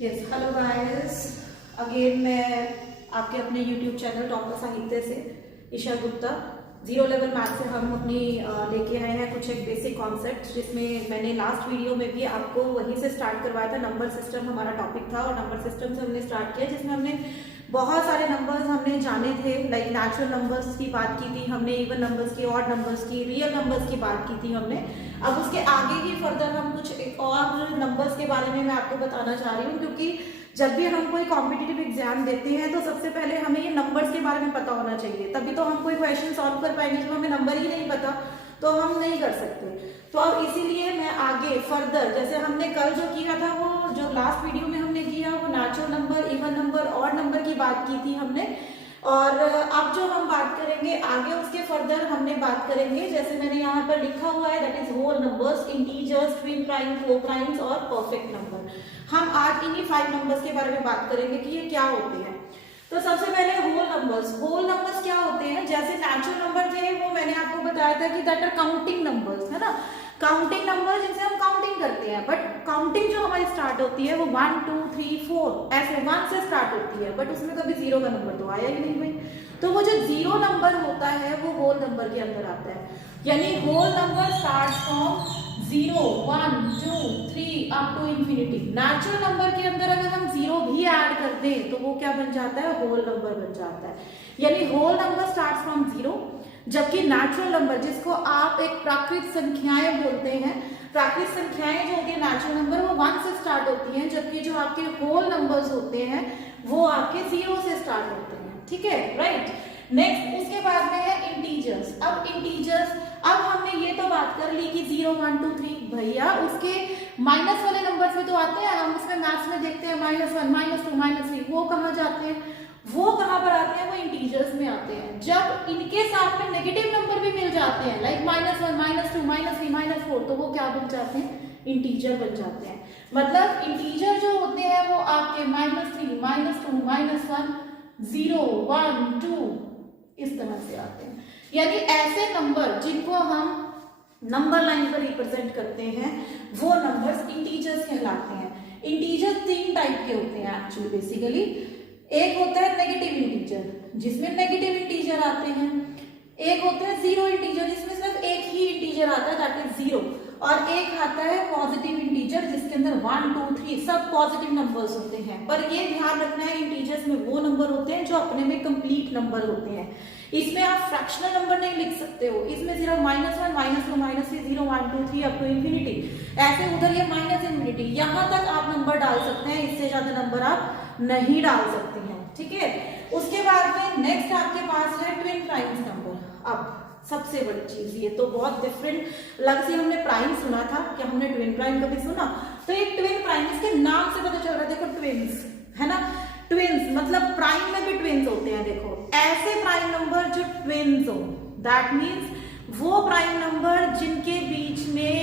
Yes hello guys, again मैं आपके अपने यूट्यूब चैनल डॉक्टर साहित्य से Isha Gupta. Zero level math से हम अपनी लेके आए हैं कुछ एक बेसिक कॉन्सेप्ट, जिसमें मैंने लास्ट वीडियो में भी आपको वहीं से स्टार्ट करवाया था। नंबर सिस्टम हमारा टॉपिक था और नंबर सिस्टम से हमने स्टार्ट किया, जिसमें हमने बहुत सारे नंबर्स हमने जाने थे। लाइक नेचुरल नंबर्स की बात की थी हमने, इवन नंबर्स की, ऑड नंबर्स की, रियल नंबर्स की बात की थी हमने। अब उसके आगे ही फर्दर हम कुछ एक और नंबर्स के बारे में मैं आपको बताना चाह रही हूँ, क्योंकि जब भी हम कोई कॉम्पिटिटिव एग्जाम देते हैं तो सबसे पहले हमें ये नंबर्स के बारे में पता होना चाहिए, तभी तो हम कोई क्वेश्चन सॉल्व कर पाएंगे। जब हमें नंबर ही नहीं पता तो हम नहीं कर सकते। तो अब इसीलिए मैं आगे फर्दर, जैसे हमने कल जो किया था, वो जो लास्ट वीडियो में हमने किया वो natural number, even number, odd number की बात की थी हमने। और अब जो हम बात करेंगे आगे, उसके फर्दर हमने बात करेंगे, जैसे मैंने यहाँ पर लिखा हुआ है, that is whole numbers, integers, twin prime, coprimes और परफेक्ट नंबर। हम आज इन्हीं 5 नंबर्स के बारे में बात करेंगे कि ये क्या होते हैं। तो सबसे पहले होल नंबर्स। होल नंबर्स क्या होते हैं? जैसे नेचुरल नंबर थे वो मैंने आपको बताया था कि दैट आर काउंटिंग नंबर्स, है ना, काउंटिंग नंबर जिनसे हम काउंटिंग करते हैं। बट काउंटिंग जो हमारी स्टार्ट होती है वो 1 2 3 4 ऐसे 1 से स्टार्ट होती है, बट उसमें कभी जीरो का नंबर तो आया ही नहीं भाई। तो वो जो जीरो नंबर होता है वो होल नंबर के अंदर आता है। यानी whole number start from 0 1 2 3 up to infinity. Natural number के अंदर अगर हम जीरो भी ऐड कर दें तो वो क्या बन जाता है? होल नंबर बन जाता है। यानी होल नंबर स्टार्ट फ्रॉम 0, जबकि नेचुरल नंबर, जिसको आप एक प्राकृत संख्याएं बोलते हैं, प्राकृत संख्याएं जो होती है नेचुरल नंबर, वो 1 से स्टार्ट होती हैं, जबकि जो आपके होल नंबर्स होते हैं वो आपके 0 से स्टार्ट होते हैं। ठीक है, राइट। नेक्स्ट उसके बाद में है इंटीजर्स। अब इंटीजर्स, अब हमने ये तो बात कर ली कि 0 1 2 3, भैया उसके माइनस वाले नंबर्स में तो आते हैं, हम उसमें मैथ्स में देखते हैं -1 -2 -3, वो कहाँ जाते हैं? वो कहां पर आते हैं? वो इंटीजर्स में आते हैं। जब इनके साथ में नेगेटिव नंबर भी मिल जाते हैं, लाइक -1 -2 -3 -4, तो वो क्या बन जाते हैं? इंटीजर बन जाते हैं। मतलब इंटीजर जो होते हैं वो आपके -3 -2 -1 0 1 2 इस तरह से आते हैं। यानी ऐसे नंबर जिनको हम नंबर लाइन पर रिप्रेजेंट करते हैं वो नंबर्स इंटीजर्स कहलाते हैं। इंटीजर 3 टाइप के होते हैं एक्चुअली, बेसिकली। एक होता है नेगेटिव इंटीजर, जिसमें नेगेटिव इंटीजर आते हैं। एक होता है जीरो इंटीजर, जिसमें सिर्फ एक ही इंटीजर आता है, दैट इज जीरो। और एक आता है पॉजिटिव इंटीजर, जिसके अंदर 1 2 3 सब पॉजिटिव नंबर्स होते हैं। पर ये ध्यान रखना है, इंटीजर्स में वो नंबर होते हैं जो अपने में कंप्लीट नंबर होते हैं। इसमें आप फ्रैक्शनल नंबर नहीं लिख सकते हो, इसमें सिर्फ -1 -2 -3 0 1 2 3 अप टू इंफिनिटी, ऐसे उधर ये माइनस इंफिनिटी, यहां तक आप नंबर डाल सकते हैं, इससे ज्यादा नंबर आप नहीं डाल सकते हैं। ठीक है, उसके बाद में नेक्स्ट आपके पास है ट्विन प्राइम्स नंबर। अब सबसे बड़ी चीज, ये तो बहुत डिफरेंट अलग से हमने प्राइम सुना था, क्या हमने ट्विन प्राइम कभी सुना? तो ये ट्विन प्राइम, इसके नाम से पता चल रहा है, देखो ट्विन्स, है ना, ट्विन्स मतलब प्राइम में भी ट्विन्स होते हैं। देखो ऐसे प्राइम नंबर जो ट्विन्स हो, दैट मीन्स वो प्राइम नंबर जिनके बीच में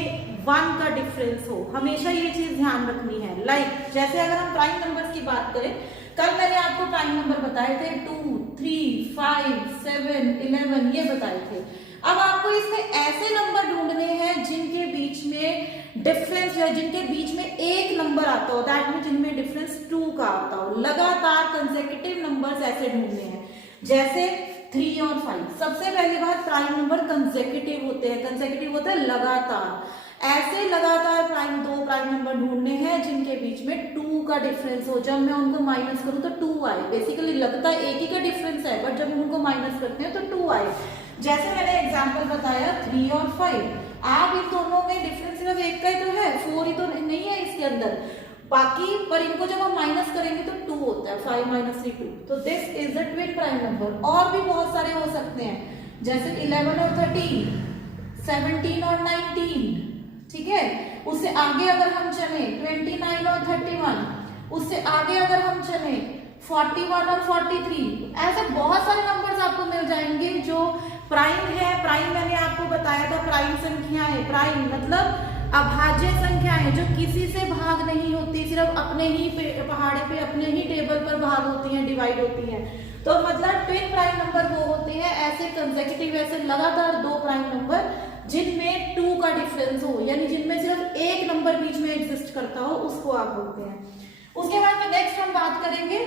1 का डिफरेंस हो। हमेशा ये चीज ध्यान रखनी है। लाइक जैसे अगर हम प्राइम नंबर्स की बात करें, कल मैंने आपको प्राइम नंबर बताए थे 2 3 5 7 11, ये बताए थे। अब आपको इसमें ऐसे नंबर ढूंढने हैं जिनके बीच में डिफरेंस है, जिनके बीच में एक नंबर आता हो, दैट मीन जिनमें डिफरेंस 2 का आता हो। लगातार कंसेक्यूटिव नंबर्स ऐसे ढूंढने हैं, जैसे 3 और 5। सबसे पहली बात, प्राइम नंबर कंसेक्यूटिव होते हैं, कंसेक्यूटिव होता है लगातार। ऐसे लगातार दो प्राइम नंबर ढूंढने हैं जिनके बीच में 2 का डिफरेंस हो। जब मैं उनको माइनस करूं तो 2 आए। बेसिकली लगता है एक ही का डिफरेंस है, बट जब उनको माइनस करते हैं तो 2 आए। जैसे मैंने एग्जांपल बताया 3 और 5, आप इन दोनों में डिफरेंस सिर्फ एक का ही तो है, 4 ही तो नहीं है इसके अंदर बाकी, पर इनको जब हम माइनस करेंगे तो 2 होता है, 5 - 3 2। तो this is the twin prime number. और भी बहुत सारे हो सकते हैं, जैसे 11 और 13, 17 और 19। ठीक है, उससे आगे अगर हम चले 29 और 31, उससे आगे अगर हम चले 41 और 43, ऐसे बहुत सारे नंबर्स आपको मिल जाएंगे जो प्राइम है। प्राइम मैंने आपको बताया था, प्राइम संख्याएं, प्राइम मतलब अभाज्य संख्याएं जो किसी से भाग नहीं होती, सिर्फ अपने ही पहाड़े पे अपने ही टेबल पर भाग होती हैं, डिवाइड होती हैं। तो मतलब ट्विन प्राइम नंबर वो होते हैं ऐसे कंसेक्यूटिव, ऐसे लगातार 2 प्राइम नंबर जिनमें 2 का डिफरेंस हो, यानी जिनमें सिर्फ एक नंबर बीच में एग्जिस्ट करता हो, उसको आप बोलते हैं। उसके बाद हम बात करेंगे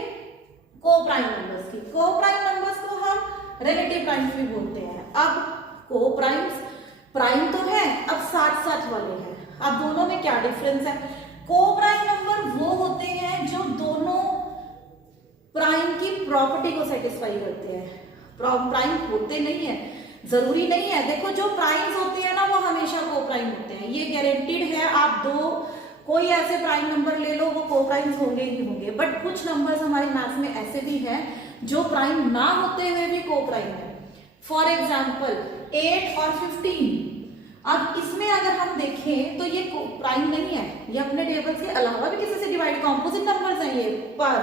को प्राइम नंबर्स की। को प्राइम नंबर्स को हम रिलेटिव प्राइम्स भी बोलते हैं। अब को प्राइम्स प्राइम तो है, अब साथ साथ वाले हैं। अब दोनों में क्या डिफरेंस है? को प्राइम नंबर वो होते हैं जो दोनों प्राइम की प्रॉपर्टी को सेटिस्फाई करते हैं। प्राइम होते नहीं है, जरूरी नहीं है। देखो जो प्राइम्स होते हैं ना वो हमेशा को प्राइम होते हैं, ये गारंटीड है। आप दो कोई ऐसे प्राइम नंबर ले लो वो को प्राइम्स होंगे ही होंगे। बट कुछ नंबर्स हमारे मैथ्स में ऐसे भी हैं जो प्राइम ना होते हुए भी को प्राइम है। फॉर एग्जाम्पल 8 और 15। अब इसमें अगर हम देखें तो ये प्राइम नहीं है, ये अपने टेबल के अलावा भी किसी से डिवाइड कॉम्पोजिट नंबर्स हैं ये। पर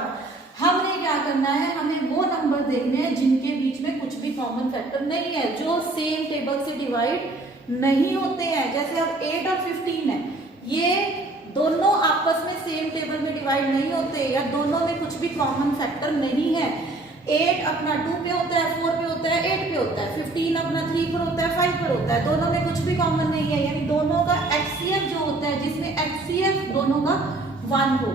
हमने क्या करना है, हमें वो नंबर देखने हैं जिनके बीच में कुछ भी कॉमन फैक्टर नहीं है, जो सेम टेबल से डिवाइड नहीं होते हैं। जैसे अब 8 और 15 है, ये दोनों आपस में सेम टेबल में डिवाइड नहीं होते या दोनों में कुछ भी कॉमन फैक्टर नहीं है। 8 अपना 2 पे होता है, 4 पे होता है, 8 पे होता है। 15 अपना 3 पर होता है, 5 पर होता है। दोनों में कुछ भी कॉमन नहीं है, यानी दोनों का HCF जो होता है, जिसमें HCF दोनों का 1 हो,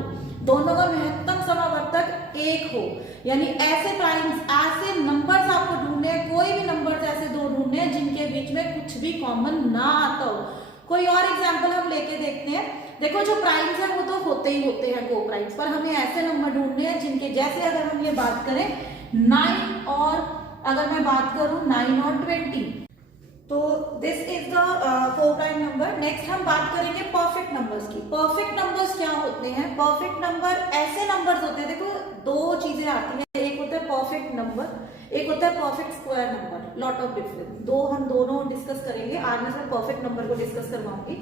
दोनों का महत्तम समावर्तक 1 हो। यानी ऐसे प्राइम्स, ऐसे नंबर्स आपको ढूंढने हैं, कोई भी नंबर्स ऐसे दो ढूंढने हैं जिनके बीच में कुछ भी कॉमन ना आता हो। कोई और एग्जांपल हम लेके देखते हैं। देखो जो प्राइम्स है वो तो होते ही होते हैं को प्राइम्स, पर हमें ऐसे नंबर ढूंढने हैं जिनके, जैसे अगर हम ये बात करें 9 और अगर मैं बात करूं 9 और 20, तो दिस इज द को प्राइम नंबर। नेक्स्ट हम बात करेंगे परफेक्ट नंबर्स की। परफेक्ट नंबर्स क्या होते हैं? परफेक्ट नंबर ऐसे नंबर्स होते हैं, देखो दो चीजें आती हैं, एक होता है परफेक्ट नंबर, एक होता है perfect square number. Lot of difference, हम दोनों डिस्कस करेंगे। आज मैं सिर्फ परफेक्ट नंबर को डिस्कस करवाऊंगी।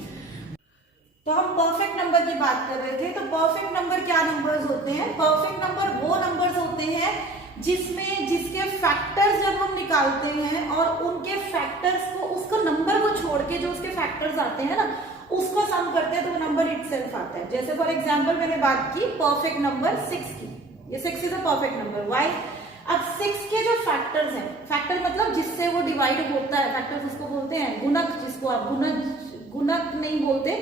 तो हम परफेक्ट नंबर की बात कर रहे थे, तो परफेक्ट नंबर क्या नंबर्स होते हैं? परफेक्ट नंबर वो नंबर्स होते हैं जिसके फैक्टर्स जब हम निकालते हैं और उनके फैक्टर्स को, उसको नंबर को छोड़ के जो उसके फैक्टर्स आते हैं ना, उसको सम करते हैं तो वो नंबर इटसेल्फ आता है। जैसे फॉर एग्जांपल मैंने बात की परफेक्ट नंबर 6 की, ये 6 is a perfect number. Why? अब 6 के जो फैक्टर्स हैं, फैक्टर मतलब जिससे वो डिवाइड होता है, फैक्टर्स उसको बोलते हैं गुणक, जिसको आप गुणक नहीं बोलते,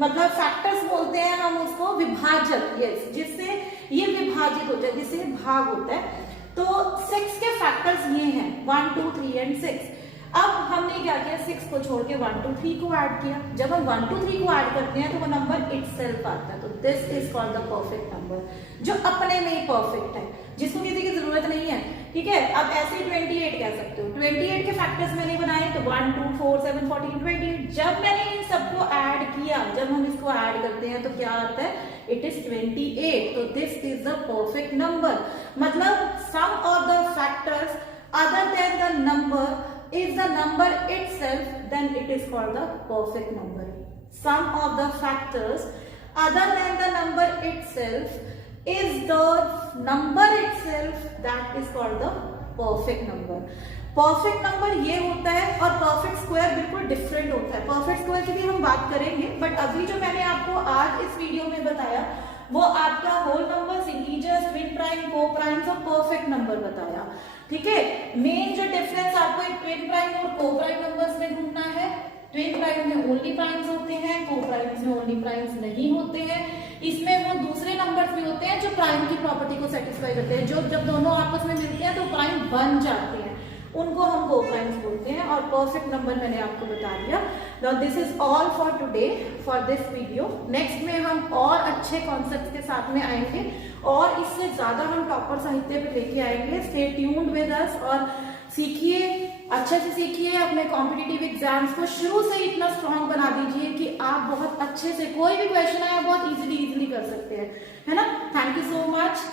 मतलब फैक्टर्स बोलते हैं हम उसको विभाजक। यस, जिससे ये विभाजित होता है, जिससे भाग होता है। तो 6 के फैक्टर्स ये हैं 1, 2, 3 एंड 6। अब हमने क्या किया, 6 को छोड़ के 1, 2, 3 को ऐड किया। जब हम 1, 2, 3 को ऐड करते हैं तो वो नंबर इटसेल्फ आता है। तो this is called the perfect number, जो अपने में ही परफेक्ट है, जिसको किसी की जरूरत नहीं है। ठीक है, अब ऐसे 28 कह सकते हो। 28 के फैक्टर्स मैंने बनाए, तो 1, 2, 4, 7, 14, 28। जब मैंने इन सबको ऐड किया, जब हम इसको ऐड करते हैं तो क्या आता है, इट इज 28। तो this is the perfect number. मतलब sum of the factors other than the number is the number itself, then it is called the perfect number. Sum of the factors other than the number itself is the number itself, that is called the perfect number. Perfect number ये होता है और perfect square बिल्कुल different होता है। Perfect square की भी हम बात करेंगे, बट अभी जो मैंने आपको आज इस वीडियो में बताया वो आपका whole numbers, integers, twin prime, coprimes और परफेक्ट नंबर बताया। ठीक है, मेन जो डिफरेंस आपको एक ट्विन प्राइम और को प्राइम नंबर्स में ढूंढना है। ट्विन प्राइम में ओनली प्राइम्स होते हैं, को प्राइम्स में ओनली प्राइम्स नहीं होते हैं। इसमें वो दूसरे नंबर्स भी होते हैं जो प्राइम की प्रॉपर्टी को सेटिस्फाई करते हैं, जो जब दोनों आपस में मिलते हैं तो प्राइम बन जाते हैं, उनको हम को प्राइम्स बोलते हैं। और परफेक्ट नंबर मैंने आपको बता दिया। Now this is all for today, for this video. Next में हम और अच्छे कॉन्सेप्ट्स के साथ में आएंगे और इससे ज्यादा हम टॉपर साहित्य पे लेके आएंगे। स्टे ट्यून्ड विद अस और सीखिए, अच्छे से सीखिए। अपने कॉम्पिटिटिव एग्जाम्स को शुरू से इतना स्ट्रांग बना दीजिए कि आप बहुत अच्छे से, कोई भी क्वेश्चन आए बहुत इजीली कर सकते हैं, है ना। Thank you so much.